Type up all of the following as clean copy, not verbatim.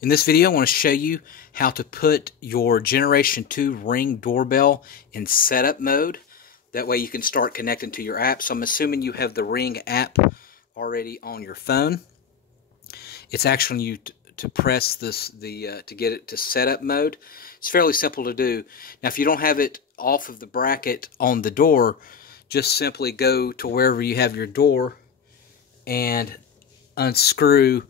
In this video, I want to show you how to put your Generation 2 Ring doorbell in setup mode. That way you can start connecting to your app. So I'm assuming you have the Ring app already on your phone. It's asking you to press this to get it to setup mode. It's fairly simple to do. Now if you don't have it off of the bracket on the door, just simply go to wherever you have your door and unscrew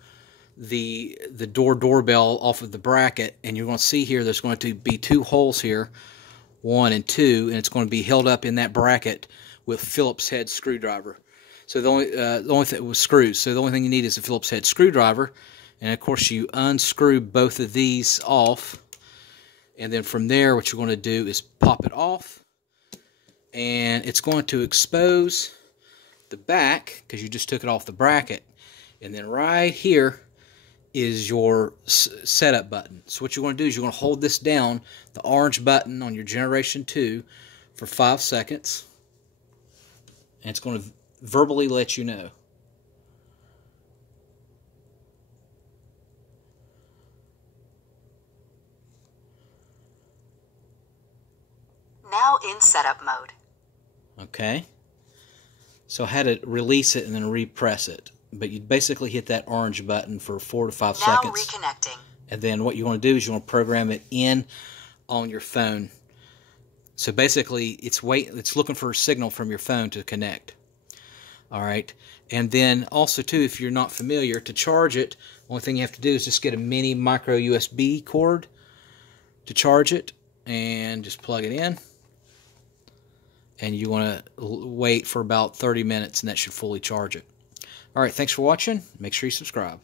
the doorbell off of the bracket, and you're going to see here there's going to be two holes here, 1 and 2, and it's going to be held up in that bracket with Phillips head screwdriver. So the only thing was screws. So the only thing you need is a Phillips head screwdriver, and of course you unscrew both of these off, and then from there what you're going to do is pop it off, and it's going to expose the back because you just took it off the bracket. And then right here is your setup button. So what you're going to do is you're going to hold this down, the orange button on your Generation 2, for 5 seconds. And it's going to verbally let you know. Now in setup mode. Okay. So I had to release it and then repress it. But you basically hit that orange button for 4 to 5 seconds. Now reconnecting. And then what you want to do is you want to program it in on your phone. So basically it's looking for a signal from your phone to connect. Alright. And then also too, if you're not familiar, to charge it, the only thing you have to do is just get a mini micro USB cord to charge it and just plug it in. And you want to wait for about 30 minutes and that should fully charge it. Alright, thanks for watching. Make sure you subscribe.